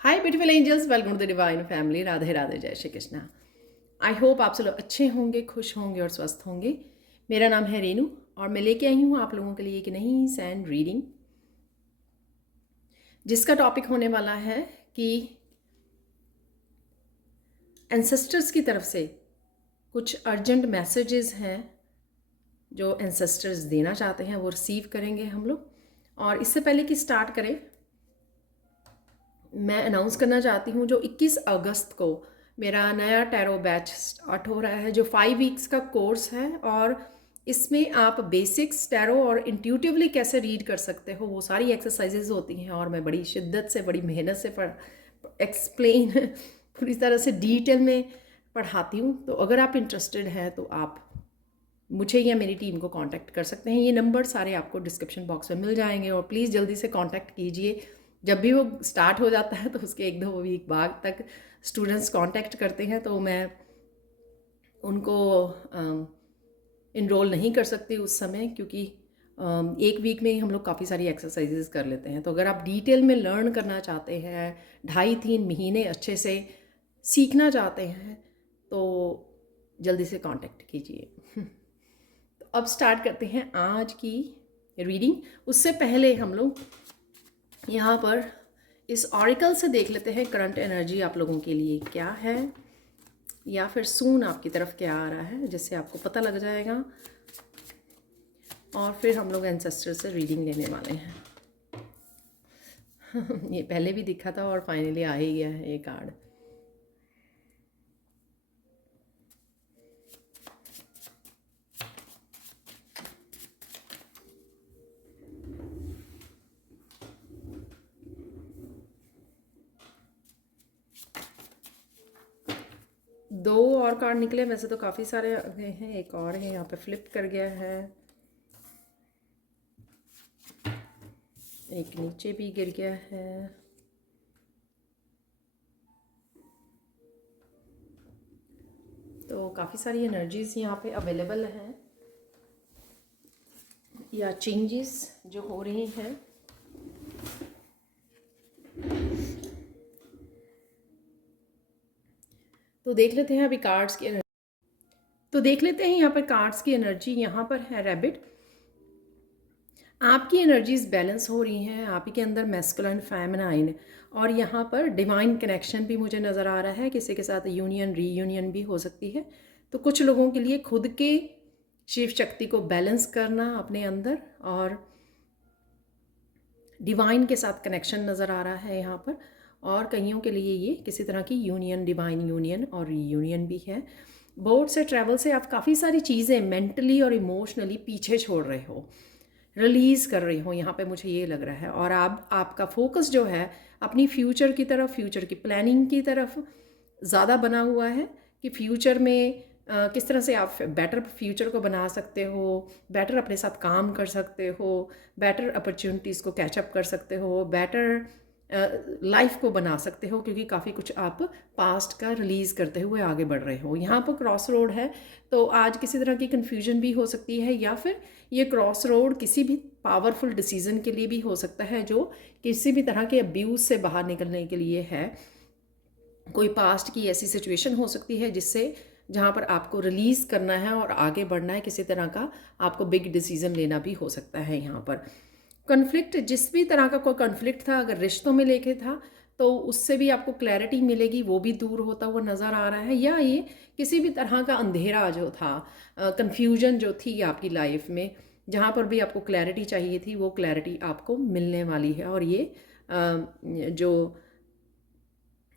Hi beautiful angels, welcome to the divine family. Radhe Radhe, जय Shri Krishna. I hope आप सब लोग अच्छे होंगे, खुश होंगे और स्वस्थ होंगे। मेरा नाम है रेनू और मैं लेके आई हूँ आप लोगों के लिए एक नई सैंड रीडिंग, जिसका टॉपिक होने वाला है कि एंसेस्टर्स की तरफ से कुछ अर्जेंट मैसेजेस हैं जो एंसेस्टर्स देना चाहते हैं, वो रिसीव करेंगे हम लोग। और इससे पहले कि स्टार्ट करें, मैं अनाउंस करना चाहती हूँ जो 21 अगस्त को मेरा नया टैरो बैच स्टार्ट हो रहा है, जो 5 वीक्स का कोर्स है। और इसमें आप बेसिक्स टैरो और इंट्यूटिवली कैसे रीड कर सकते हो, वो सारी एक्सरसाइजेज होती हैं और मैं बड़ी शिद्दत से, बड़ी मेहनत से एक्सप्लेन पूरी तरह से डिटेल में पढ़ाती हूँ। तो अगर आप इंटरेस्टेड हैं तो आप मुझे या मेरी टीम को कांटेक्ट कर सकते हैं। ये नंबर सारे आपको डिस्क्रिप्शन बॉक्स में मिल जाएंगे और प्लीज़ जल्दी से कांटेक्ट कीजिए। जब भी वो स्टार्ट हो जाता है तो उसके 1-2 वीक बाद तक स्टूडेंट्स कांटेक्ट करते हैं, तो मैं उनको इनरोल नहीं कर सकती उस समय, क्योंकि एक वीक में ही हम लोग काफ़ी सारी एक्सरसाइजेज कर लेते हैं। तो अगर आप डिटेल में लर्न करना चाहते हैं, 2.5-3 महीने अच्छे से सीखना चाहते हैं, तो जल्दी से कांटेक्ट कीजिए। तो अब स्टार्ट करते हैं आज की रीडिंग। उससे पहले हम लोग यहाँ पर इस ऑरिकल से देख लेते हैं करंट एनर्जी आप लोगों के लिए क्या है, या फिर सून आपकी तरफ क्या आ रहा है, जिससे आपको पता लग जाएगा। और फिर हम लोग एंसेस्टर से रीडिंग लेने वाले हैं। ये पहले भी दिखा था और फाइनली आ ही गया है ये कार्ड। दो और कार्ड निकले, वैसे तो काफ़ी सारे गए हैं, एक और है यहाँ पे फ्लिप कर गया है, एक नीचे भी गिर गया है। तो काफ़ी सारी एनर्जीज यहाँ पे अवेलेबल हैं या चेंजेस जो हो रही हैं। तो देख लेते हैं अभी कार्ड्स की एनर्जी। तो देख लेते हैं यहाँ पर कार्ड्स की एनर्जी। यहाँ पर है रैबिट। आपकी एनर्जीज बैलेंस हो रही हैं, आप ही के अंदर मैस्कुलाइन फेमिनाइन, और यहाँ पर डिवाइन कनेक्शन भी मुझे नज़र आ रहा है। किसी के साथ यूनियन रीयूनियन भी हो सकती है। तो कुछ लोगों के लिए खुद के शिव शक्ति को बैलेंस करना अपने अंदर, और डिवाइन के साथ कनेक्शन नज़र आ रहा है यहाँ पर। और कईयों के लिए ये किसी तरह की यूनियन, डिवाइन यूनियन और रीयूनियन भी है। बोर्ड से, ट्रैवल से आप काफ़ी सारी चीज़ें मेंटली और इमोशनली पीछे छोड़ रहे हो, रिलीज़ कर रही हो, यहाँ पे मुझे ये लग रहा है। और आपका फोकस जो है अपनी फ्यूचर की तरफ, फ्यूचर की प्लानिंग की तरफ ज़्यादा बना हुआ है कि फ्यूचर में किस तरह से आप बेटर फ्यूचर को बना सकते हो, बेटर अपने साथ काम कर सकते हो, बेटर अपॉर्चुनिटीज़ को कैचअप कर सकते हो, बेटर लाइफ को बना सकते हो, क्योंकि काफ़ी कुछ आप पास्ट का रिलीज़ करते हुए आगे बढ़ रहे हो। यहाँ पर क्रॉस रोड है, तो आज किसी तरह की कन्फ्यूजन भी हो सकती है, या फिर ये क्रॉस रोड किसी भी पावरफुल डिसीज़न के लिए भी हो सकता है, जो किसी भी तरह के अब्यूज़ से बाहर निकलने के लिए है। कोई पास्ट की ऐसी सिचुएशन हो सकती है जिससे, जहाँ पर आपको रिलीज़ करना है और आगे बढ़ना है, किसी तरह का आपको बिग डिसीज़न लेना भी हो सकता है। यहाँ पर कॉन्फ्लिक्ट, जिस भी तरह का कोई कॉन्फ्लिक्ट था, अगर रिश्तों में लेके था, तो उससे भी आपको क्लैरिटी मिलेगी, वो भी दूर होता हुआ नज़र आ रहा है। या ये किसी भी तरह का अंधेरा जो था, कन्फ्यूजन जो थी आपकी लाइफ में, जहाँ पर भी आपको क्लैरिटी चाहिए थी, वो क्लैरिटी आपको मिलने वाली है। और ये जो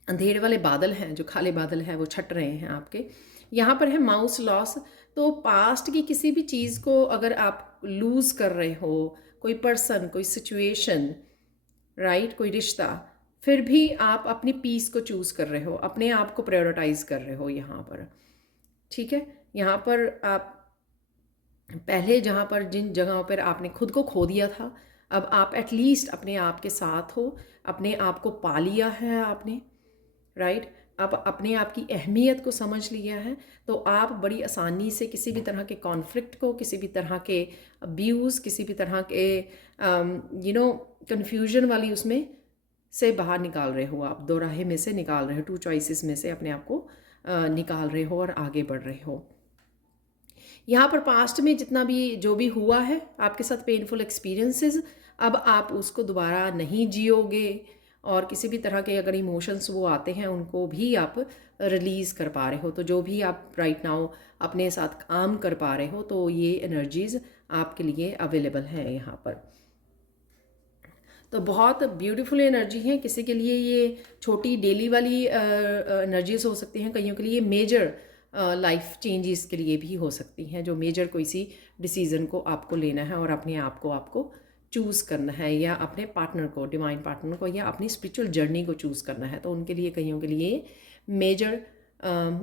अंधेरे वाले बादल हैं, जो काले बादल हैं, वो छट रहे हैं आपके। यहाँ पर है माउस लॉस। तो पास्ट की किसी भी चीज़ को अगर आप लूज़ कर रहे हो, कोई पर्सन, कोई सिचुएशन, राइट, कोई रिश्ता, फिर भी आप अपनी पीस को चूज़ कर रहे हो, अपने आप को प्रायोरिटाइज कर रहे हो यहाँ पर। ठीक है, यहाँ पर आप पहले जहाँ पर, जिन जगहों पर आपने खुद को खो दिया था, अब आप एटलीस्ट अपने आप के साथ हो, अपने आप को पा लिया है आपने, राइट। आप अपने आप की अहमियत को समझ लिया है, तो आप बड़ी आसानी से किसी भी तरह के कॉन्फ्लिक्ट को, किसी भी तरह के अब्यूज़, किसी भी तरह के कन्फ्यूजन वाली उसमें से बाहर निकाल रहे हो, आप दो राहे में से निकाल रहे हो, 2 चॉइसेस में से अपने आप को निकाल रहे हो और आगे बढ़ रहे हो। यहाँ पर पास्ट में जितना भी जो भी हुआ है आपके साथ पेनफुल एक्सपीरियंसेस, अब आप उसको दोबारा नहीं जियोगे, और किसी भी तरह के अगर इमोशंस वो आते हैं उनको भी आप रिलीज़ कर पा रहे हो। तो जो भी आप राइट नाउ अपने साथ काम कर पा रहे हो, तो ये एनर्जीज़ आपके लिए अवेलेबल हैं यहाँ पर। तो बहुत ब्यूटीफुल एनर्जी है। किसी के लिए ये छोटी डेली वाली एनर्जीज हो सकती हैं, कईयों के लिए मेजर लाइफ चेंजेस के लिए भी हो सकती हैं, जो मेजर कोई सी डिसीज़न को आपको लेना है और अपने आप को आपको चूज़ करना है, या अपने पार्टनर को, डिवाइन पार्टनर को, या अपनी स्पिरिचुअल जर्नी को चूज़ करना है। तो उनके लिए, कईयों के लिए मेजर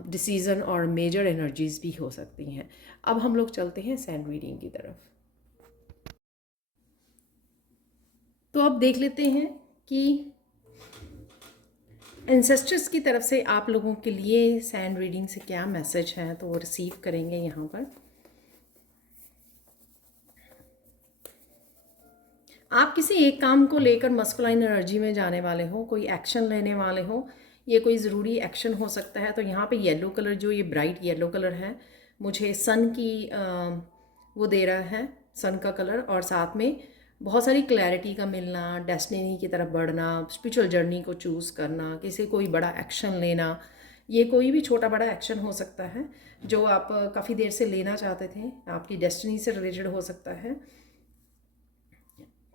डिसीज़न और मेजर एनर्जीज़ भी हो सकती हैं। अब हम लोग चलते हैं सैंड रीडिंग की तरफ। तो अब देख लेते हैं कि एंसेस्टर्स की तरफ से आप लोगों के लिए सैंड रीडिंग से क्या मैसेज है, तो वो रिसीव करेंगे यहाँ पर। आप किसी एक काम को लेकर मस्कुलाइन एनर्जी में जाने वाले हो, कोई एक्शन लेने वाले हो, ये कोई ज़रूरी एक्शन हो सकता है। तो यहाँ पे येलो कलर, जो ये ब्राइट येलो कलर है, मुझे सन की वो दे रहा है, सन का कलर, और साथ में बहुत सारी क्लैरिटी का मिलना, डेस्टिनी की तरफ बढ़ना, स्पिरिचुअल जर्नी को चूज़ करना, किसी कोई बड़ा एक्शन लेना। ये कोई भी छोटा बड़ा एक्शन हो सकता है जो आप काफ़ी देर से लेना चाहते थे, आपकी डेस्टिनी से रिलेटेड हो सकता है।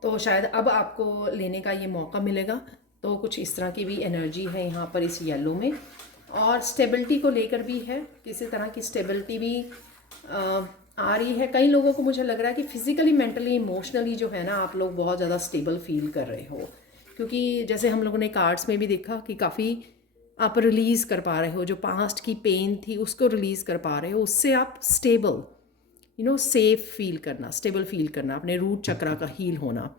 तो शायद अब आपको लेने का ये मौका मिलेगा। तो कुछ इस तरह की भी एनर्जी है यहाँ पर इस येलो में। और स्टेबिलिटी को लेकर भी है, किसी तरह की स्टेबिलिटी भी आ रही है। कई लोगों को मुझे लग रहा है कि फिज़िकली, मेंटली, इमोशनली जो है ना, आप लोग बहुत ज़्यादा स्टेबल फील कर रहे हो, क्योंकि जैसे हम लोगों ने कार्ड्स में भी देखा कि काफ़ी आप रिलीज़ कर पा रहे हो, जो पास्ट की पेन थी उसको रिलीज़ कर पा रहे हो, उससे आप स्टेबल, सेफ फील करना, स्टेबल फील करना, अपने रूट चक्रा का हील होना।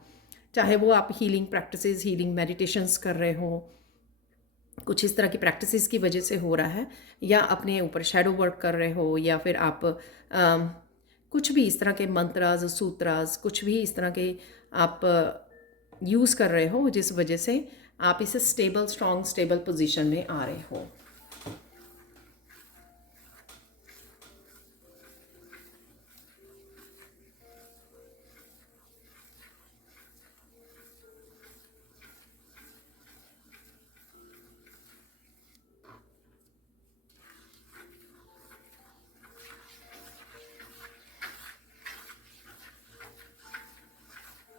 चाहे वो आप हीलिंग प्रैक्टिसेस, हीलिंग मेडिटेशंस कर रहे हो, कुछ इस तरह की प्रैक्टिसेस की वजह से हो रहा है, या अपने ऊपर शैडो वर्क कर रहे हो, या फिर आप कुछ भी इस तरह के मंत्रास, सूत्रास, कुछ भी इस तरह के आप यूज़ कर रहे हो, जिस वजह से आप इसे स्टेबल, स्ट्रॉन्ग, स्टेबल पोजीशन में आ रहे हो।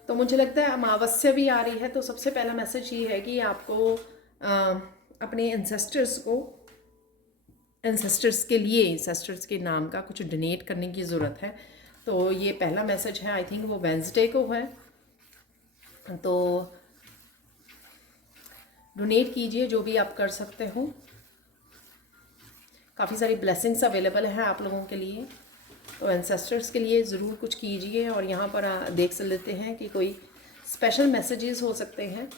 तो मुझे लगता है अमावस्या भी आ रही है, तो सबसे पहला मैसेज ये है कि आपको अपने एंसेस्टर्स के लिए, एंसेस्टर्स के नाम का कुछ डोनेट करने की ज़रूरत है। तो ये पहला मैसेज है, आई थिंक वो वेंसडे को है। तो डोनेट कीजिए जो भी आप कर सकते हो। काफ़ी सारी ब्लेसिंग्स अवेलेबल हैं आप लोगों के लिए, तो एंसेस्टर्स के लिए ज़रूर कुछ कीजिए। और यहाँ पर देख लेते हैं कि कोई स्पेशल मैसेजेस हो सकते हैं,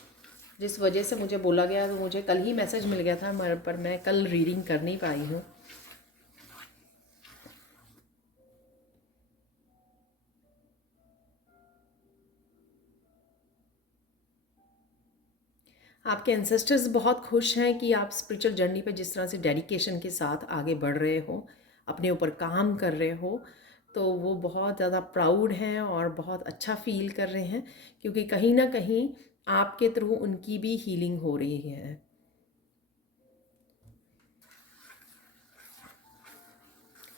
जिस वजह से मुझे बोला गया। तो मुझे कल ही मैसेज मिल गया था, पर मैं कल रीडिंग कर नहीं पाई हूँ। आपके एंसेस्टर्स बहुत खुश हैं कि आप स्पिरिचुअल जर्नी पे जिस तरह से डेडिकेशन के साथ आगे बढ़ रहे हो, अपने ऊपर काम कर रहे हो, तो वो बहुत ज़्यादा प्राउड हैं और बहुत अच्छा फील कर रहे हैं, क्योंकि कहीं ना कहीं आपके थ्रू उनकी भी हीलिंग हो रही है।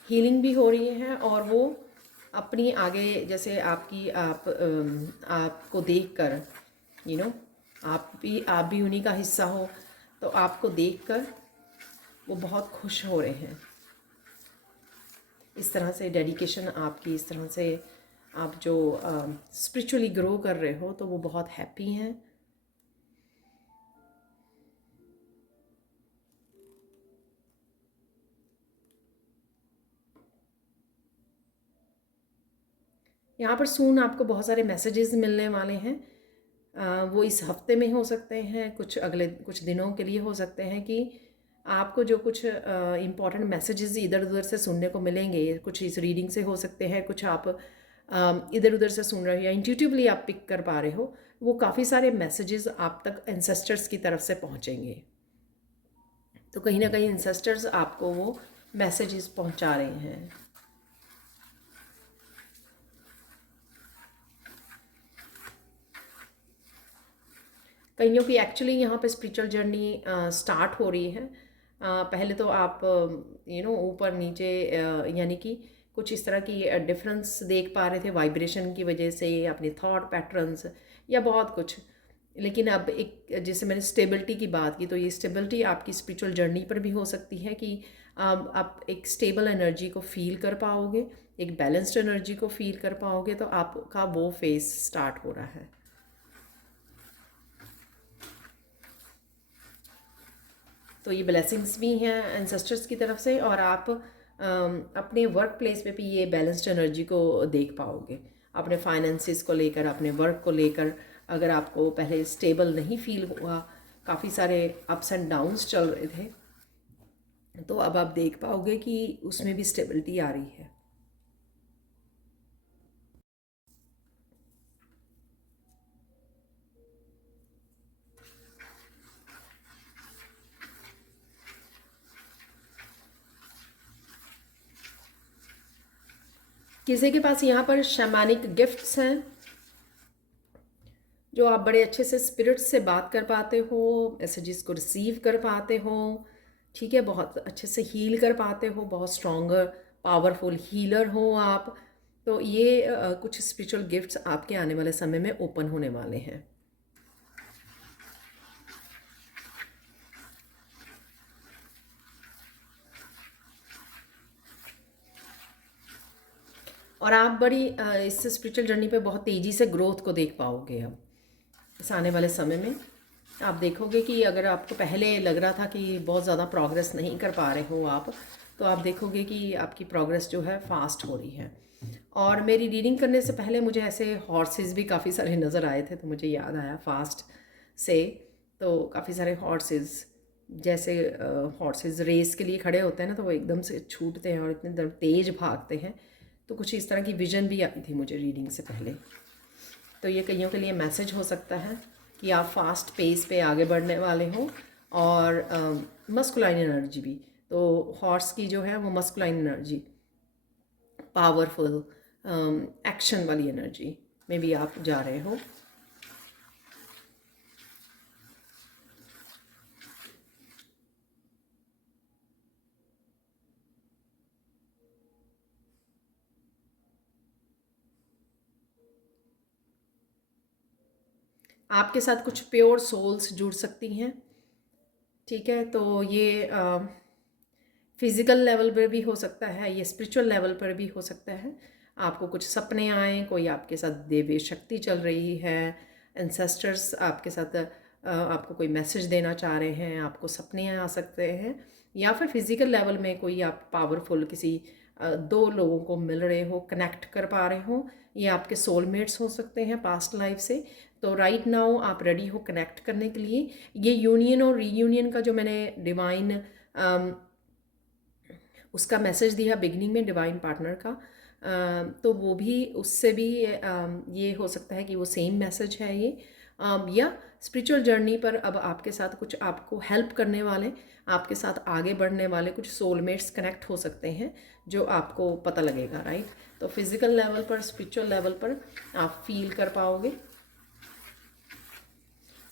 हीलिंग भी हो रही है, और वो अपनी आगे, जैसे आपको देखकर, आप भी उन्हीं का हिस्सा हो, तो आपको देखकर वो बहुत खुश हो रहे हैं। इस तरह से डेडिकेशन आपकी, इस तरह से आप जो स्पिरिचुअली ग्रो कर रहे हो, तो वो बहुत हैप्पी हैं। यहाँ पर सून आपको बहुत सारे मैसेजेस मिलने वाले हैं। वो इस हफ्ते में हो सकते हैं, कुछ दिनों के लिए हो सकते हैं, कि आपको जो कुछ इम्पॉर्टेंट मैसेजेस इधर उधर से सुनने को मिलेंगे। कुछ इस रीडिंग से हो सकते हैं, कुछ आप इधर उधर से सुन रहे हो या इंट्यूटिवली आप पिक कर पा रहे हो, वो काफ़ी सारे मैसेजेस आप तक एंसेस्टर्स की तरफ से पहुँचेंगे। तो कहीं ना कहीं एंसेस्टर्स आपको वो मैसेजेस पहुँचा रहे हैं। कईयों की एक्चुअली यहाँ पे स्पिरिचुअल जर्नी स्टार्ट हो रही है। पहले तो आप ऊपर नीचे यानी कि कुछ इस तरह की डिफरेंस देख पा रहे थे वाइब्रेशन की वजह से, अपने थॉट पैटर्न्स या बहुत कुछ। लेकिन अब एक, जैसे मैंने स्टेबिलिटी की बात की, तो ये स्टेबिलिटी आपकी स्पिरिचुअल जर्नी पर भी हो सकती है कि आप एक स्टेबल एनर्जी को फील कर पाओगे, एक बैलेंस्ड एनर्जी को फील कर पाओगे, तो आपका वो फेज स्टार्ट हो रहा है। तो ये ब्लेसिंग्स भी हैं एंसेस्टर्स की तरफ से, और आप अपने वर्क प्लेस पे भी ये बैलेंस्ड एनर्जी को देख पाओगे। अपने फाइनेंसिस को लेकर, अपने वर्क को लेकर, अगर आपको पहले स्टेबल नहीं फील हुआ, काफ़ी सारे अप्स एंड डाउन्स चल रहे थे, तो अब आप देख पाओगे कि उसमें भी स्टेबिलिटी आ रही है। किसी के पास यहाँ पर शैमानिक गिफ्ट्स हैं, जो आप बड़े अच्छे से स्पिरिट से बात कर पाते हो, मैसेजेस को रिसीव कर पाते हो, ठीक है, बहुत अच्छे से हील कर पाते हो, बहुत स्ट्रॉन्गर पावरफुल हीलर हो आप। तो ये कुछ स्पिरिचुअल गिफ्ट्स आपके आने वाले समय में ओपन होने वाले हैं। और आप बड़ी इस स्पिरिचुअल जर्नी पे बहुत तेज़ी से ग्रोथ को देख पाओगे। अब इस आने वाले समय में आप देखोगे कि अगर आपको पहले लग रहा था कि बहुत ज़्यादा प्रोग्रेस नहीं कर पा रहे हो आप, तो आप देखोगे कि आपकी प्रोग्रेस जो है फास्ट हो रही है। और मेरी रीडिंग करने से पहले मुझे ऐसे हॉर्सेस भी काफ़ी सारे नज़र आए थे, तो मुझे याद आया फास्ट से। तो काफ़ी सारे हॉर्सेस, जैसे हॉर्सेस रेस के लिए खड़े होते हैं ना, तो वो एकदम से छूटते हैं और इतने तेज़ भागते हैं। तो कुछ इस तरह की विजन भी आई थी मुझे रीडिंग से पहले। तो ये कईयों के लिए मैसेज हो सकता है कि आप फास्ट पेस पे आगे बढ़ने वाले हो। और मस्कुलाइन एनर्जी भी, तो हॉर्स की जो है वो मस्कुलाइन एनर्जी, पावरफुल एक्शन वाली एनर्जी में भी आप जा रहे हो। आपके साथ कुछ प्योर सोल्स जुड़ सकती हैं, ठीक है। तो ये फिज़िकल लेवल पर भी हो सकता है, ये स्पिरिचुअल लेवल पर भी हो सकता है। आपको कुछ सपने आए, कोई आपके साथ देवी शक्ति चल रही है, एंसेस्टर्स आपके साथ आपको कोई मैसेज देना चाह रहे हैं, आपको सपने आ सकते हैं। या फिर फिज़िकल लेवल में कोई आप पावरफुल किसी दो लोगों को मिल रहे हो, कनेक्ट कर पा रहे हो। ये आपके सोलमेट्स हो सकते हैं पास्ट लाइफ से। तो राइट नाउ आप रेडी हो कनेक्ट करने के लिए। ये यूनियन और रीयूनियन का जो मैंने डिवाइन उसका मैसेज दिया बिगनिंग में, डिवाइन पार्टनर का, तो वो भी, उससे भी ये हो सकता है कि वो सेम मैसेज है ये। या स्पिरिचुअल जर्नी पर अब आपके साथ कुछ आपको हेल्प करने वाले, आपके साथ आगे बढ़ने वाले कुछ सोलमेट्स कनेक्ट हो सकते हैं, जो आपको पता लगेगा, राइट। तो फिज़िकल लेवल पर, स्पिरिचुअल लेवल पर आप फील कर पाओगे।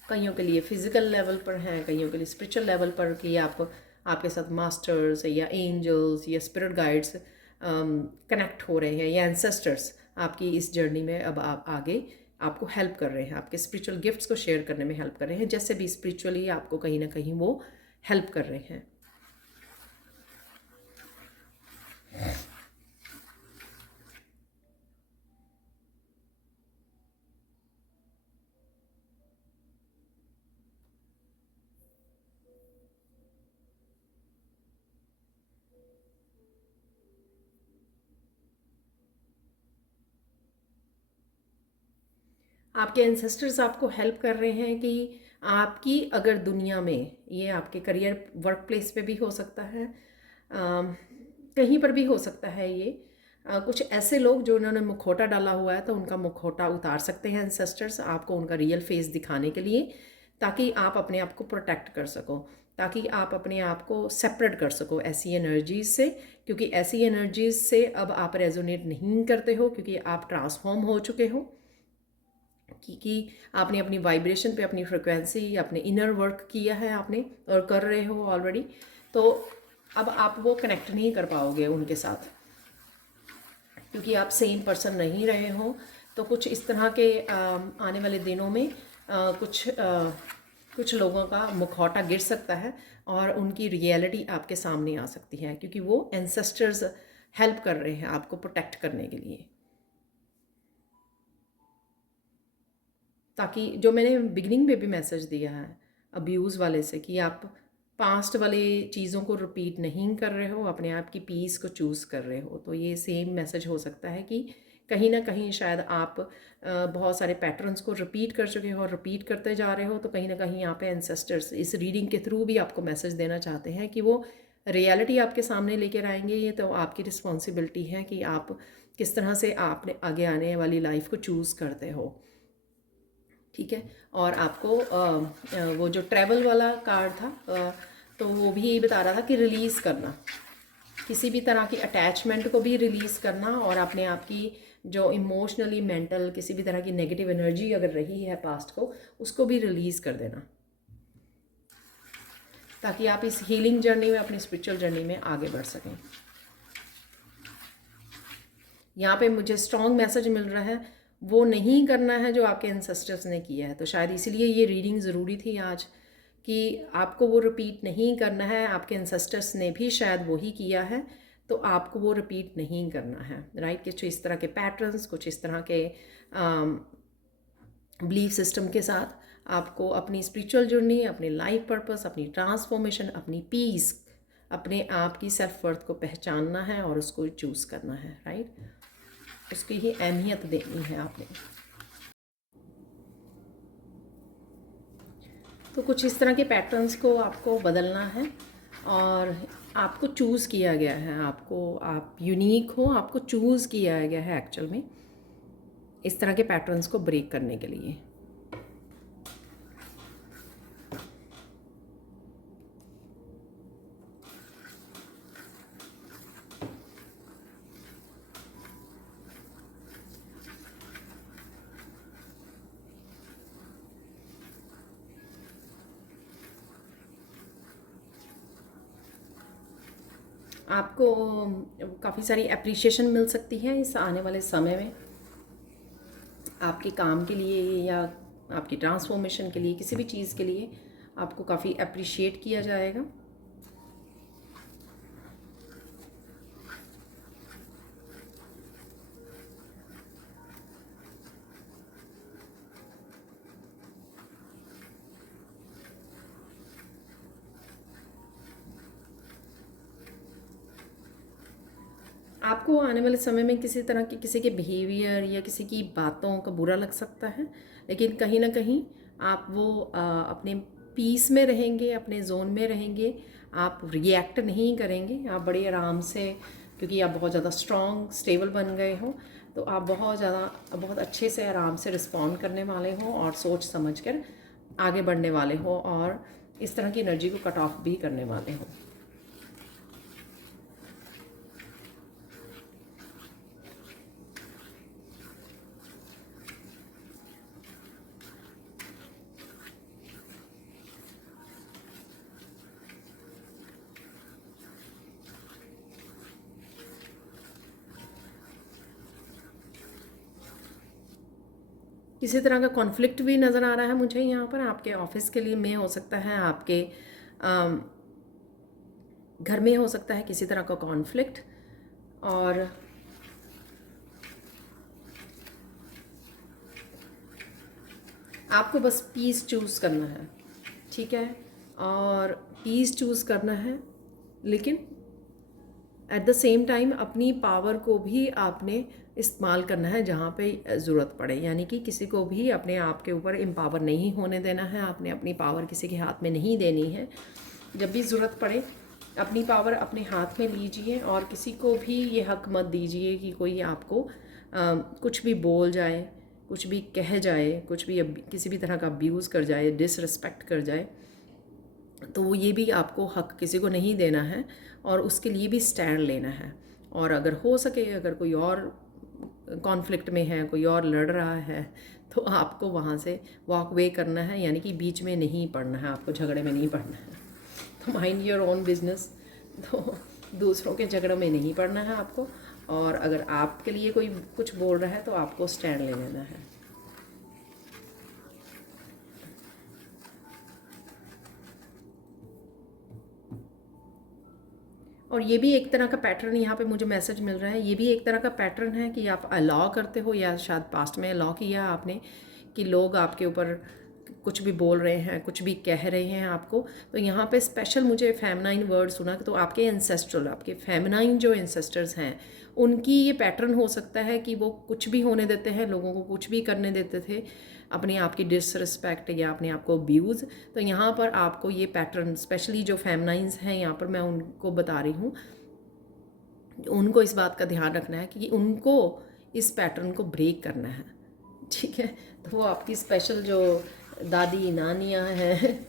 कईयों के लिए फिज़िकल लेवल पर हैं, कईयों के लिए स्पिरिचुअल लेवल पर, कि आपके साथ मास्टर्स या एंजल्स या स्पिरिट गाइड्स कनेक्ट हो रहे हैं, या एंसेस्टर्स आपकी इस जर्नी में अब आप आगे आपको हेल्प कर रहे हैं, आपके स्पिरिचुअल गिफ्ट्स को शेयर करने में हेल्प कर रहे हैं, जैसे भी स्पिरिचुअली आपको कहीं ना कहीं वो हेल्प कर रहे हैं। आपके एंसेस्टर्स आपको हेल्प कर रहे हैं कि आपकी अगर दुनिया में, ये आपके करियर वर्क प्लेस पे भी हो सकता है, कहीं पर भी हो सकता है ये, कुछ ऐसे लोग जो उन्होंने मुखौटा डाला हुआ है तो उनका मुखौटा उतार सकते हैं एंसेस्टर्स आपको उनका रियल फेस दिखाने के लिए, ताकि आप अपने आप को प्रोटेक्ट कर सको, ताकि आप अपने आप को सेपरेट कर सको ऐसी एनर्जीज से, क्योंकि ऐसी एनर्जीज से अब आप रेजोनेट नहीं करते हो, क्योंकि आप ट्रांसफॉर्म हो चुके हो, कि आपने अपनी वाइब्रेशन पे, अपनी फ्रिक्वेंसी, अपने इनर वर्क किया है आपने और कर रहे हो ऑलरेडी। तो अब आप वो कनेक्ट नहीं कर पाओगे उनके साथ, क्योंकि आप सेम पर्सन नहीं रहे हो। तो कुछ इस तरह के आने वाले दिनों में कुछ लोगों का मुखौटा गिर सकता है और उनकी रियलिटी आपके सामने आ सकती है, क्योंकि वो एंसेस्टर्स हेल्प कर रहे हैं आपको प्रोटेक्ट करने के लिए। ताकि जो मैंने बिगिनिंग में भी मैसेज दिया है अब्यूज़ वाले से, कि आप पास्ट वाले चीज़ों को रिपीट नहीं कर रहे हो, अपने आप की पीस को चूज़ कर रहे हो, तो ये सेम मैसेज हो सकता है कि कहीं ना कहीं शायद आप बहुत सारे पैटर्न्स को रिपीट कर चुके हो और रिपीट करते जा रहे हो। तो कहीं ना कहीं यहाँ पे एंसेस्टर्स इस रीडिंग के थ्रू भी आपको मैसेज देना चाहते हैं कि वो रियलिटी आपके सामने लेकर आएंगे। ये तो आपकी रिस्पॉन्सिबिलिटी है कि आप किस तरह से आपने आगे आने वाली लाइफ को चूज़ करते हो, ठीक है। और आपको वो जो ट्रैवल वाला कार्ड था, तो वो भी यही बता रहा था कि रिलीज़ करना, किसी भी तरह की अटैचमेंट को भी रिलीज़ करना, और अपने आप की जो इमोशनली मेंटल किसी भी तरह की नेगेटिव एनर्जी अगर रही है पास्ट को, उसको भी रिलीज़ कर देना, ताकि आप इस हीलिंग जर्नी में, अपनी स्पिरिचुअल जर्नी में आगे बढ़ सकें। यहाँ पे मुझे स्ट्रॉन्ग मैसेज मिल रहा है, वो नहीं करना है जो आपके एंसेस्टर्स ने किया है। तो शायद इसीलिए ये रीडिंग ज़रूरी थी आज, कि आपको वो रिपीट नहीं करना है। आपके एंसेस्टर्स ने भी शायद वही किया है, तो आपको वो रिपीट नहीं करना है, राइट। कुछ इस तरह के पैटर्न्स, कुछ इस तरह के बिलीफ सिस्टम के साथ आपको अपनी स्पिरिचुअल जर्नी, अपनी लाइफ पर्पस, अपनी ट्रांसफॉर्मेशन, अपनी पीस, अपने आप की सेल्फ वर्थ को पहचानना है और उसको चूज़ करना है, राइट। उसकी ही अहमियत देनी है आपने। तो कुछ इस तरह के पैटर्न्स को आपको बदलना है और आपको चूज़ किया गया है, आप यूनिक हो, आपको चूज़ किया गया है एक्चुअल में इस तरह के पैटर्न्स को ब्रेक करने के लिए। आपको काफ़ी सारी अप्रिशिएशन मिल सकती है इस आने वाले समय में, आपके काम के लिए या आपकी ट्रांसफॉर्मेशन के लिए, किसी भी चीज़ के लिए आपको काफ़ी अप्रिशिएट किया जाएगा। आपको आने वाले समय में किसी तरह की, किसी के बिहेवियर या किसी की बातों का बुरा लग सकता है, लेकिन कहीं ना कहीं आप वो अपने पीस में रहेंगे, अपने जोन में रहेंगे, आप रिएक्ट नहीं करेंगे, आप बड़े आराम से, क्योंकि आप बहुत ज़्यादा स्ट्रॉन्ग स्टेबल बन गए हो, तो आप बहुत अच्छे से आराम से रिस्पॉन्ड करने वाले हो और सोच समझ कर आगे बढ़ने वाले हो और इस तरह की एनर्जी को कट ऑफ भी करने वाले हो। किसी तरह का कॉन्फ्लिक्ट भी नज़र आ रहा है मुझे यहाँ पर, आपके ऑफिस के लिए में हो सकता है, आपके घर में हो सकता है किसी तरह का कॉन्फ्लिक्ट, और आपको बस पीस चूज़ करना है, ठीक है। और पीस चूज़ करना है, लेकिन एट द सेम टाइम अपनी पावर को भी आपने इस्तेमाल करना है जहाँ पे ज़रूरत पड़े, यानी कि किसी को भी अपने आप के ऊपर एम्पावर नहीं होने देना है, आपने अपनी पावर किसी के हाथ में नहीं देनी है। जब भी ज़रूरत पड़े अपनी पावर अपने हाथ में लीजिए और किसी को भी ये हक मत दीजिए कि कोई आपको कुछ भी बोल जाए, कुछ भी कह जाए, कुछ भी किसी भी तरह का अब्यूज़ कर जाए, डिसरिस्पेक्ट कर जाए। तो ये भी आपको हक किसी को नहीं देना है और उसके लिए भी स्टैंड लेना है। और अगर हो सके, अगर कोई और कॉन्फ्लिक्ट में है, कोई और लड़ रहा है, तो आपको वहाँ से वॉक वे करना है, यानी कि बीच में नहीं पड़ना है, आपको झगड़े में नहीं पड़ना है। तो माइंड योर ओन बिजनेस। तो दूसरों के झगड़ों में नहीं पड़ना है आपको, और अगर आपके लिए कोई कुछ बोल रहा है तो आपको स्टैंड ले लेना है। और ये भी एक तरह का पैटर्न यहाँ पे मुझे मैसेज मिल रहा है, ये भी एक तरह का पैटर्न है कि आप अलाउ करते हो, या शायद पास्ट में अलाउ किया आपने कि लोग आपके ऊपर कुछ भी बोल रहे हैं, कुछ भी कह रहे हैं आपको। तो यहाँ पे स्पेशल मुझे फेमिनाइन वर्ड सुना, तो आपके एंसेस्ट्रल, आपके फेमिनाइन जो एंसेस्टर्स हैं, उनकी ये पैटर्न हो सकता है कि वो कुछ भी होने देते हैं, लोगों को कुछ भी करने देते थे, अपने आप की डिसरिस्पेक्ट या अपने आप को अब्यूज़। तो यहाँ पर आपको ये पैटर्न, स्पेशली जो फेमिनाइंस हैं, यहाँ पर मैं उनको बता रही हूँ, उनको इस बात का ध्यान रखना है कि उनको इस पैटर्न को ब्रेक करना है। ठीक है, तो वो आपकी स्पेशल जो दादी नानियाँ हैं,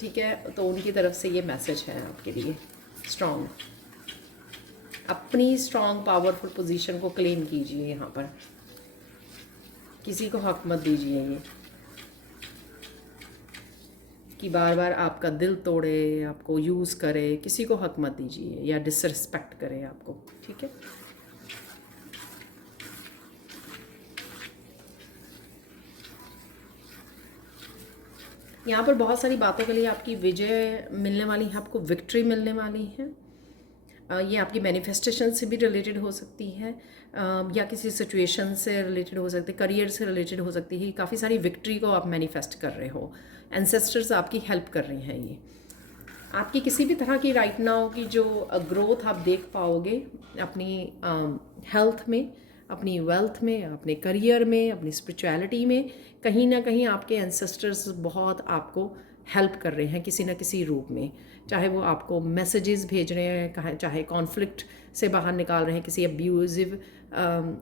ठीक है, तो उनकी तरफ से ये मैसेज है आपके लिए। स्ट्रॉन्ग, अपनी स्ट्रॉन्ग पावरफुल पोजीशन को क्लेम कीजिए, यहाँ पर किसी को हक मत दीजिए ये कि बार बार आपका दिल तोड़े, आपको यूज़ करे, किसी को हक मत दीजिए या डिसरिस्पेक्ट करे आपको। ठीक है, यहाँ पर बहुत सारी बातों के लिए आपकी विजय मिलने वाली है, आपको विक्ट्री मिलने वाली है। ये आपकी मैनिफेस्टेशन से भी रिलेटेड हो सकती है, या किसी सिचुएशन से रिलेटेड हो सकती है, करियर से रिलेटेड हो सकती है। काफ़ी सारी विक्ट्री को आप मैनिफेस्ट कर रहे हो, एंसेस्टर्स आपकी हेल्प कर रही हैं। ये आपकी किसी भी तरह की राइट नाउ की जो ग्रोथ आप देख पाओगे अपनी हेल्थ में, अपनी वेल्थ में, अपने करियर में, अपनी स्पिरिचुअलिटी में, कहीं ना कहीं आपके एंसेस्टर्स बहुत आपको हेल्प कर रहे हैं किसी न किसी रूप में। चाहे वो आपको मैसेजेस भेज रहे हैं, चाहे कॉन्फ्लिक्ट से बाहर निकाल रहे हैं, किसी अब्यूजिव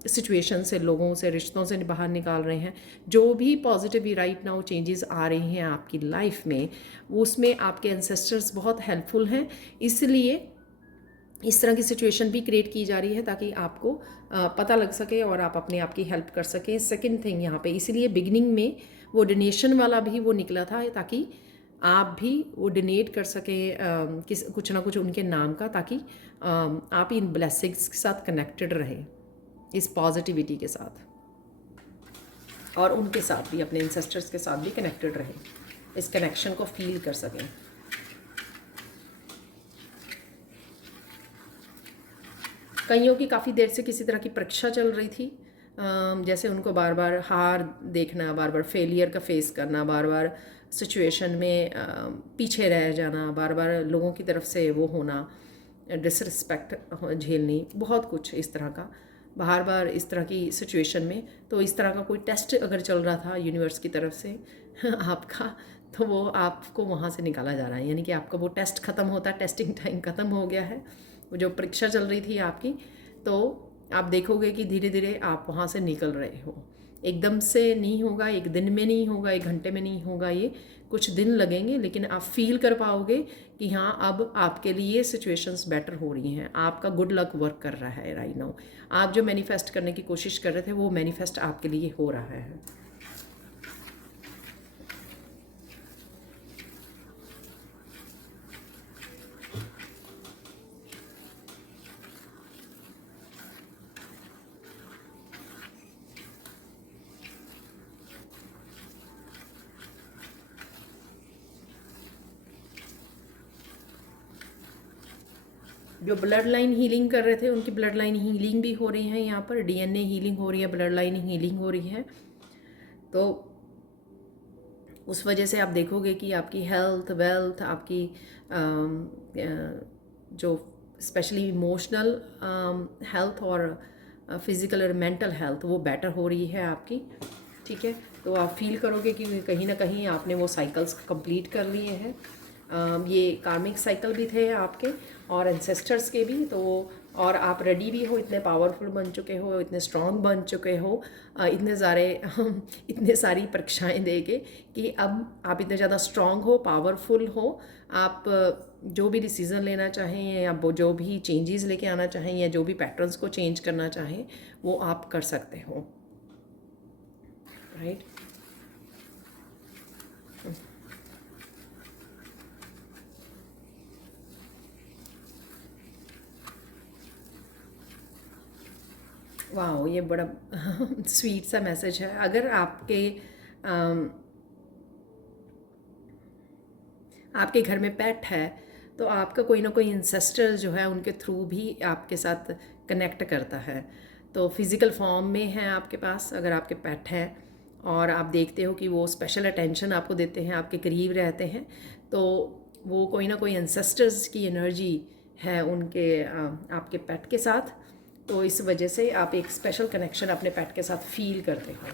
सिचुएशन से, लोगों से, रिश्तों से बाहर निकाल रहे हैं। जो भी पॉजिटिव राइट नाउ चेंजेस आ रही हैं आपकी लाइफ में, उसमें आपके एंसेस्टर्स बहुत हेल्पफुल हैं। इसलिए इस तरह की सिचुएशन भी क्रिएट की जा रही है ताकि आपको पता लग सके और आप अपने आप की हेल्प कर सकें। सेकंड थिंग यहाँ पे, इसलिए बिगिनिंग में वो डोनेशन वाला भी वो निकला था ताकि आप भी वो डोनेट कर सकें कुछ ना कुछ उनके नाम का, ताकि आप इन ब्लेसिंग्स के साथ कनेक्टेड रहें, इस पॉजिटिविटी के साथ, और उनके साथ भी, अपने एंसेस्टर्स के साथ भी कनेक्टेड रहें, इस कनेक्शन को फील कर सकें। कईयों की काफ़ी देर से किसी तरह की परीक्षा चल रही थी, जैसे उनको बार बार हार देखना, बार बार फेलियर का फेस करना, बार बार सिचुएशन में पीछे रह जाना, बार बार लोगों की तरफ से वो होना, डिसरिस्पेक्ट झेलनी, बहुत कुछ इस तरह का, बार बार इस तरह की सिचुएशन में। तो इस तरह का कोई टेस्ट अगर चल रहा था यूनिवर्स की तरफ से आपका, तो वो आपको वहाँ से निकाला जा रहा है, यानी कि आपका वो टेस्ट ख़त्म होता है, टेस्टिंग टाइम ख़त्म हो गया है। वो जो परीक्षा चल रही थी आपकी, तो आप देखोगे कि धीरे धीरे आप वहाँ से निकल रहे हो। एकदम से नहीं होगा, एक दिन में नहीं होगा, एक घंटे में नहीं होगा, ये कुछ दिन लगेंगे, लेकिन आप फील कर पाओगे कि हाँ, अब आपके लिए सिचुएशंस बेटर हो रही हैं, आपका गुड लक वर्क कर रहा है राइट नाउ। आप जो मैनिफेस्ट करने की कोशिश कर रहे थे वो मैनिफेस्ट आपके लिए हो रहा है। जो ब्लड लाइन हीलिंग कर रहे थे उनकी ब्लड लाइन हीलिंग भी हो रही है, यहाँ पर डीएनए हीलिंग हो रही है, ब्लड लाइन हीलिंग हो रही है। तो उस वजह से आप देखोगे कि आपकी हेल्थ, वेल्थ, आपकी जो स्पेशली इमोशनल हेल्थ और फिज़िकल और मेंटल हेल्थ, वो बेटर हो रही है आपकी। ठीक है, तो आप फील करोगे कि कहीं ना कहीं आपने वो साइकिल्स कंप्लीट कर लिए हैं। ये कार्मिक साइकिल भी थे आपके और एंसेस्टर्स के भी। तो और आप रेडी भी हो, इतने पावरफुल बन चुके हो, इतने स्ट्रांग बन चुके हो, इतने सारे इतने सारी परीक्षाएं दे के कि अब आप इतने ज़्यादा स्ट्रांग हो, पावरफुल हो। आप जो भी डिसीज़न लेना चाहें या वो जो भी चेंजेस लेके आना चाहें या जो भी पैटर्न्स को चेंज करना चाहें वो आप कर सकते हो, राइट। वाह, ये बड़ा स्वीट सा मैसेज है। अगर आपके घर में पेट है तो आपका कोई ना कोई इंसेस्टर जो है उनके थ्रू भी आपके साथ कनेक्ट करता है। तो फिज़िकल फॉर्म में है आपके पास अगर आपके पेट है और आप देखते हो कि वो स्पेशल अटेंशन आपको देते हैं, आपके करीब रहते हैं, तो वो कोई ना कोई इंसेस्टर्स की एनर्जी है उनके आपके पेट के साथ। तो इस वजह से आप एक स्पेशल कनेक्शन अपने पेट के साथ फील करते हो।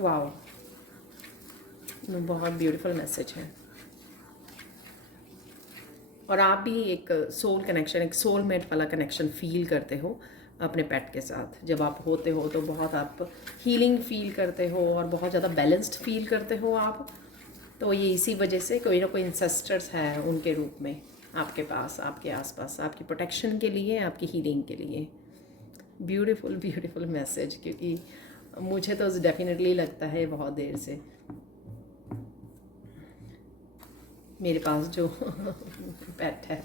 वाह, बहुत ब्यूटीफुल मैसेज है। और आप भी एक सोल कनेक्शन, एक सोलमेट वाला कनेक्शन फील करते हो अपने पेट के साथ। जब आप होते हो तो बहुत आप हीलिंग फील करते हो और बहुत ज़्यादा बैलेंस्ड फील करते हो आप। तो ये इसी वजह से कोई ना कोई इंसेस्टर्स हैं उनके रूप में आपके पास, आपके आसपास, आपकी प्रोटेक्शन के लिए, आपकी हीलिंग के लिए। ब्यूटीफुल ब्यूटीफुल मैसेज, क्योंकि मुझे तो डेफिनेटली लगता है बहुत देर से मेरे पास जो पेट है।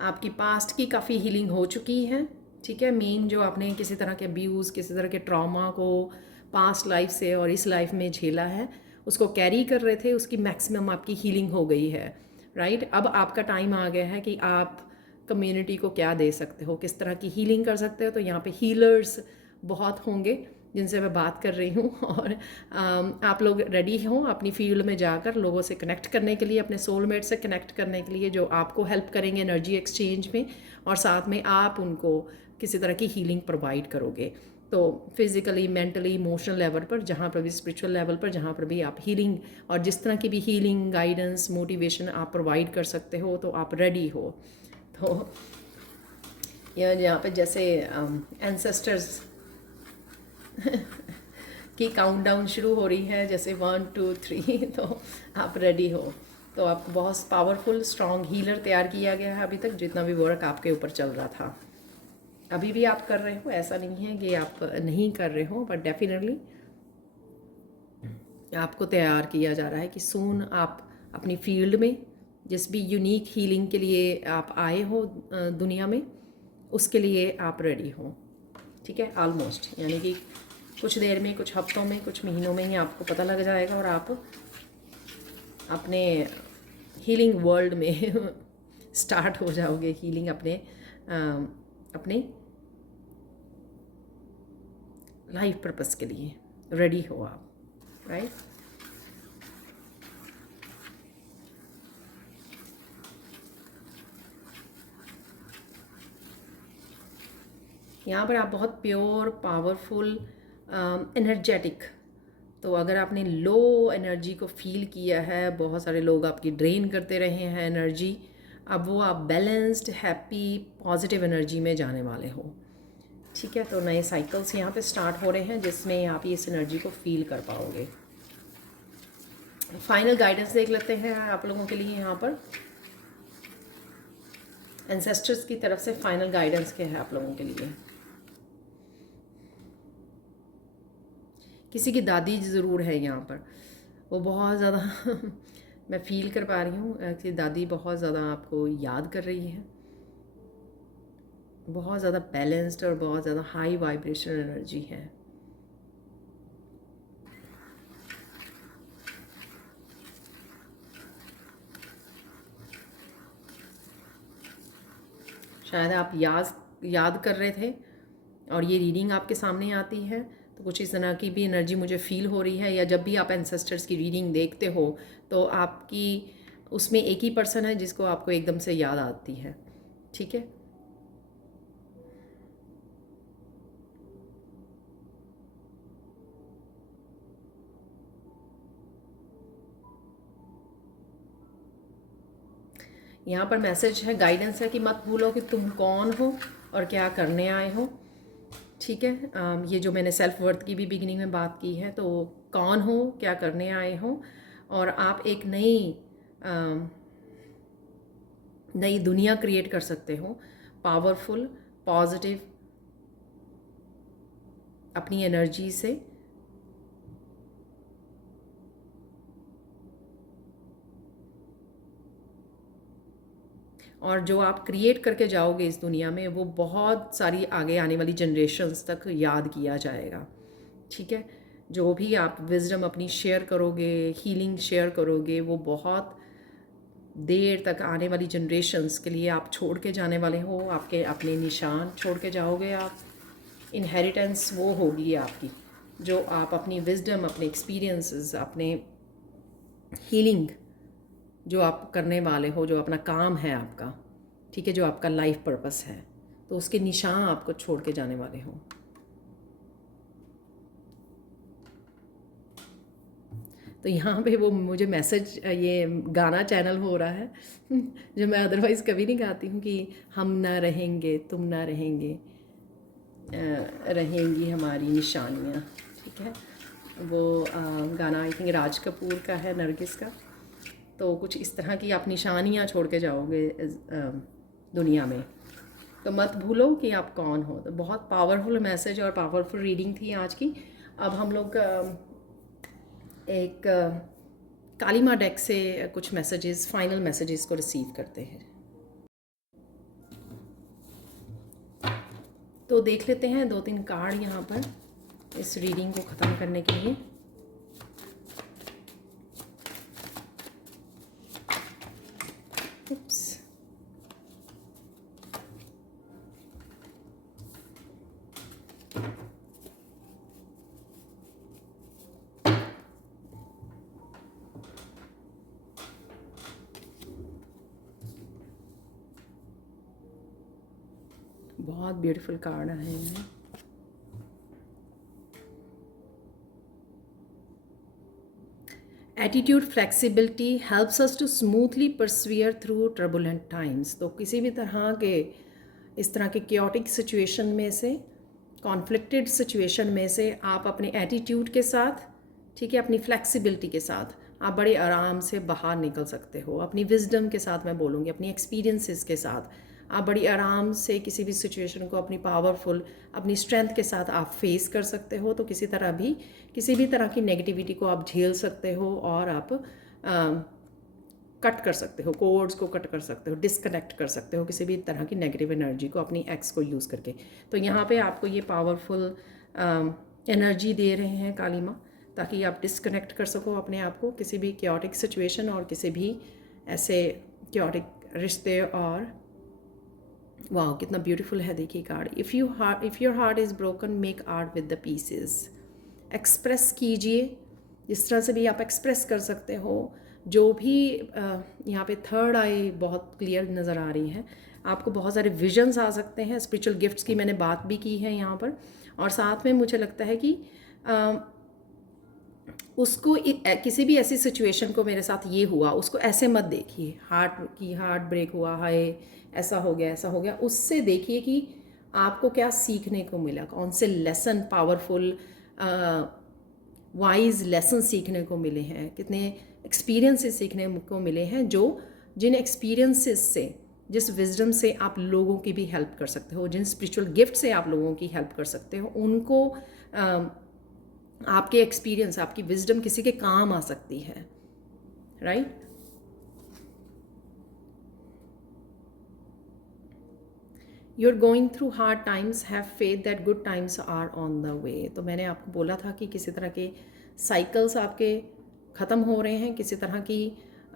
आपकी पास्ट की काफ़ी हीलिंग हो चुकी है, ठीक है। मेन जो आपने किसी तरह के अब्यूज़, किसी तरह के ट्रॉमा को पास्ट लाइफ से और इस लाइफ में झेला है, उसको कैरी कर रहे थे, उसकी मैक्सिमम आपकी हीलिंग हो गई है, राइट। अब आपका टाइम आ गया है कि आप कम्युनिटी को क्या दे सकते हो, किस तरह की हीलिंग कर सकते हो। तो यहाँ पे हीलर्स बहुत होंगे जिनसे मैं बात कर रही हूँ और आप लोग रेडी हो अपनी फील्ड में जाकर लोगों से कनेक्ट करने के लिए, अपने सोलमेट से कनेक्ट करने के लिए, जो आपको हेल्प करेंगे एनर्जी एक्सचेंज में, और साथ में आप उनको किसी तरह की हीलिंग प्रोवाइड करोगे। तो फिज़िकली, मेंटली, इमोशनल लेवल पर, जहाँ पर भी, स्पिरिचुअल लेवल पर, जहाँ पर भी आप हीलिंग और जिस तरह की भी हीलिंग, गाइडेंस, मोटिवेशन आप प्रोवाइड कर सकते हो, तो आप रेडी हो। तो यहाँ पे जैसे एंसेस्टर्स की काउंटडाउन शुरू हो रही है, जैसे 1 2 3 तो आप रेडी हो। तो आपको बहुत पावरफुल स्ट्रॉन्ग हीलर तैयार किया गया है अभी तक, जितना भी वर्क आपके ऊपर चल रहा था। अभी भी आप कर रहे हो, ऐसा नहीं है कि आप नहीं कर रहे हो, बट डेफिनेटली आपको तैयार किया जा रहा है कि सून आप अपनी फील्ड में जिस भी यूनिक हीलिंग के लिए आप आए हो दुनिया में, उसके लिए आप रेडी हो, ठीक है। ऑलमोस्ट, यानी कि कुछ देर में, कुछ हफ्तों में, कुछ महीनों में ही आपको पता लग जाएगा और आप अपने हीलिंग वर्ल्ड में स्टार्ट हो जाओगे। हीलिंग अपने लाइफ पर्पस के लिए रेडी हो आप, राइट। यहाँ पर आप बहुत प्योर, पावरफुल, एनर्जेटिक। तो अगर आपने लो एनर्जी को फील किया है, बहुत सारे लोग आपकी ड्रेन करते रहे हैं एनर्जी, अब वो आप बैलेंस्ड, हैप्पी, पॉजिटिव एनर्जी में जाने वाले हो, ठीक है। तो नए साइकिल्स यहाँ पे स्टार्ट हो रहे हैं जिसमें आप इस एनर्जी को फील कर पाओगे। फाइनल गाइडेंस देख लेते हैं आप लोगों के लिए। यहाँ पर एंसेस्टर्स की तरफ से फाइनल गाइडेंस क्या है आप लोगों के लिए। किसी की दादी ज़रूर है यहाँ पर, वो बहुत ज़्यादा मैं फील कर पा रही हूँ कि दादी बहुत ज़्यादा आपको याद कर रही है। बहुत ज़्यादा बैलेंस्ड और बहुत ज़्यादा हाई वाइब्रेशनल एनर्जी है। शायद आप याद कर रहे थे और ये रीडिंग आपके सामने आती है, तो कुछ इस तरह की भी एनर्जी मुझे फ़ील हो रही है। या जब भी आप एंसेस्टर्स की रीडिंग देखते हो तो आपकी उसमें एक ही पर्सन है जिसको आपको एकदम से याद आती है। ठीक है, यहाँ पर मैसेज है, गाइडेंस है कि मत भूलो कि तुम कौन हो और क्या करने आए हो। ठीक है, ये जो मैंने सेल्फ वर्थ की भी बिगिनिंग में बात की है, तो कौन हो, क्या करने आए हो, और आप एक नई दुनिया क्रिएट कर सकते हो, पावरफुल, पॉजिटिव अपनी एनर्जी से। और जो आप क्रिएट करके जाओगे इस दुनिया में, वो बहुत सारी आगे आने वाली जनरेशन्स तक याद किया जाएगा। ठीक है, जो भी आप विजडम अपनी शेयर करोगे, हीलिंग शेयर करोगे, वो बहुत देर तक आने वाली जनरेशन्स के लिए आप छोड़ के जाने वाले हो। आपके अपने निशान छोड़ के जाओगे आप। इनहेरिटेंस वो होगी आपकी, जो आप अपनी विजडम, अपने एक्सपीरियंसेस, अपने हीलिंग जो आप करने वाले हो, जो अपना काम है आपका, ठीक है, जो आपका लाइफ पर्पस है, तो उसके निशान आपको छोड़ के जाने वाले हो। तो यहाँ पे वो मुझे मैसेज, ये गाना चैनल हो रहा है जो मैं अदरवाइज़ कभी नहीं गाती हूँ, कि हम ना रहेंगे, तुम ना रहेंगे, रहेंगी हमारी निशानियाँ। ठीक है, वो गाना आई थिंक राज कपूर का है, नरगिस का। तो कुछ इस तरह की आप निशानियाँ छोड़ के जाओगे दुनिया में, तो मत भूलो कि आप कौन हो। तो बहुत पावरफुल मैसेज और पावरफुल रीडिंग थी आज की। अब हम लोग एक काली माँ डेक से कुछ मैसेजेस, फाइनल मैसेजेस को रिसीव करते हैं। तो देख लेते हैं 2-3 कार्ड यहाँ पर इस रीडिंग को ख़त्म करने के लिए। Oops. बहुत ब्यूटीफुल कार्ड आए हैं। Attitude flexibility helps us to smoothly persevere through turbulent times. तो किसी भी तरह के इस तरह के क्योटिक सिचुएशन में से, कॉन्फ्लिक्टेड सिचुएशन में से आप अपने एटीट्यूड के साथ, ठीक है, अपनी फ्लेक्सिबिलिटी के साथ आप बड़े आराम से बाहर निकल सकते हो। अपनी विजडम के साथ मैं बोलूँगी, अपनी एक्सपीरियंसेस के साथ आप बड़ी आराम से किसी भी सिचुएशन को अपनी पावरफुल, अपनी स्ट्रेंथ के साथ आप फेस कर सकते हो। तो किसी भी तरह की नेगेटिविटी को आप झेल सकते हो और आप कट कर सकते हो, कोड्स को कट कर सकते हो, डिस्कनेक्ट कर सकते हो किसी भी तरह की नेगेटिव एनर्जी को अपनी एक्स को यूज़ करके। तो यहाँ पे आपको ये पावरफुल एनर्जी दे रहे हैं काली माँ, ताकि आप डिस्कनेक्ट कर सको अपने आप को किसी भी क्योटिक सिचुएशन और किसी भी ऐसे क्योटिक रिश्ते। और वाह, कितना ब्यूटीफुल है, देखिए card. If your heart is broken, make art with the pieces. Express कीजिए, जिस तरह से भी आप एक्सप्रेस कर सकते हो। जो भी यहाँ पे थर्ड आई बहुत क्लियर नज़र आ रही है। आपको बहुत सारे विजन्स आ सकते हैं। स्पिरिचुअल गिफ्ट्स की मैंने बात भी की है यहाँ पर। और साथ में मुझे लगता है कि उसको किसी भी ऐसी सिचुएशन को, मेरे साथ ये हुआ, उसको ऐसे मत देखिए, हार्ट ब्रेक हुआ, हाय ऐसा हो गया, उससे देखिए कि आपको क्या सीखने को मिला, कौन से लेसन, पावरफुल वाइज लेसन सीखने को मिले हैं, कितने एक्सपीरियंसेस सीखने को मिले हैं, जिन एक्सपीरियंसेस से, जिस विजडम से आप लोगों की भी हेल्प कर सकते हो, जिन स्पिरिचुअल गिफ्ट से आप लोगों की हेल्प कर सकते हो, उनको आपके एक्सपीरियंस, आपकी विजडम किसी के काम आ सकती है, right. You're going through hard times, have faith that good times are on the way। तो मैंने आपको बोला था कि किसी तरह के साइकिल्स आपके ख़त्म हो रहे हैं, किसी तरह की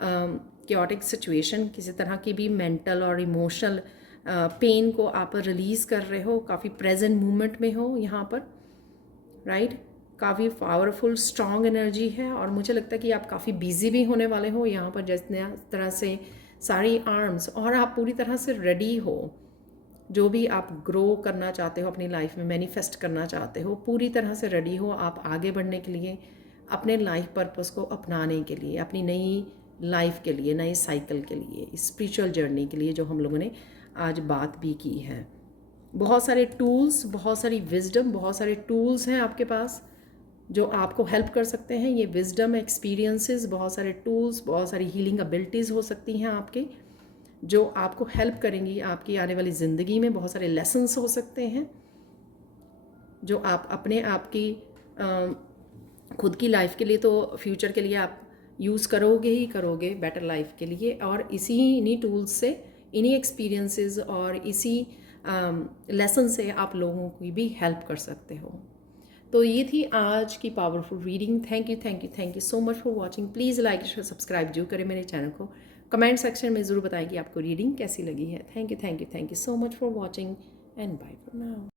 क्योटिक सिचुएशन, किसी तरह की भी मेंटल और इमोशनल पेन को आप रिलीज़ कर रहे हो, काफ़ी प्रेजेंट मूवमेंट में हो यहाँ पर, राइट। काफ़ी पावरफुल स्ट्रॉन्ग एनर्जी है और मुझे लगता है कि आप काफ़ी बिजी भी होने वाले हो यहाँ पर, जिस तरह से सारी आर्म्स, और आप पूरी तरह से रेडी हो। जो भी आप ग्रो करना चाहते हो अपनी लाइफ में, मैनिफेस्ट करना चाहते हो, पूरी तरह से रेडी हो आप आगे बढ़ने के लिए, अपने लाइफ पर्पस को अपनाने के लिए, अपनी नई लाइफ के लिए, नए साइकिल के लिए, स्पिरिचुअल जर्नी के लिए, जो हम लोगों ने आज बात भी की है। बहुत सारे टूल्स, बहुत सारी विजडम, बहुत सारे टूल्स हैं आपके पास जो आपको हेल्प कर सकते हैं। ये विजडम, एक्सपीरियंसेस, बहुत सारे टूल्स, बहुत सारी हीलिंग एबिलिटीज़ हो सकती हैं आपके, जो आपको हेल्प करेंगी आपकी आने वाली ज़िंदगी में। बहुत सारे लेसन्स हो सकते हैं जो आप अपने आप की खुद की लाइफ के लिए, तो फ्यूचर के लिए आप यूज़ करोगे ही करोगे बेटर लाइफ के लिए। और इन्हीं टूल्स से, इन्हीं एक्सपीरियंसेस और इसी लेसन से आप लोगों की भी हेल्प कर सकते हो। तो ये थी आज की powerful reading. Thank you, thank you, thank you so much for watching. Please like share subscribe जरूर करें मेरे चैनल को। कमेंट सेक्शन में ज़रूर बताएं कि आपको रीडिंग कैसी लगी है। Thank you, thank you, thank you so much for watching and bye for now.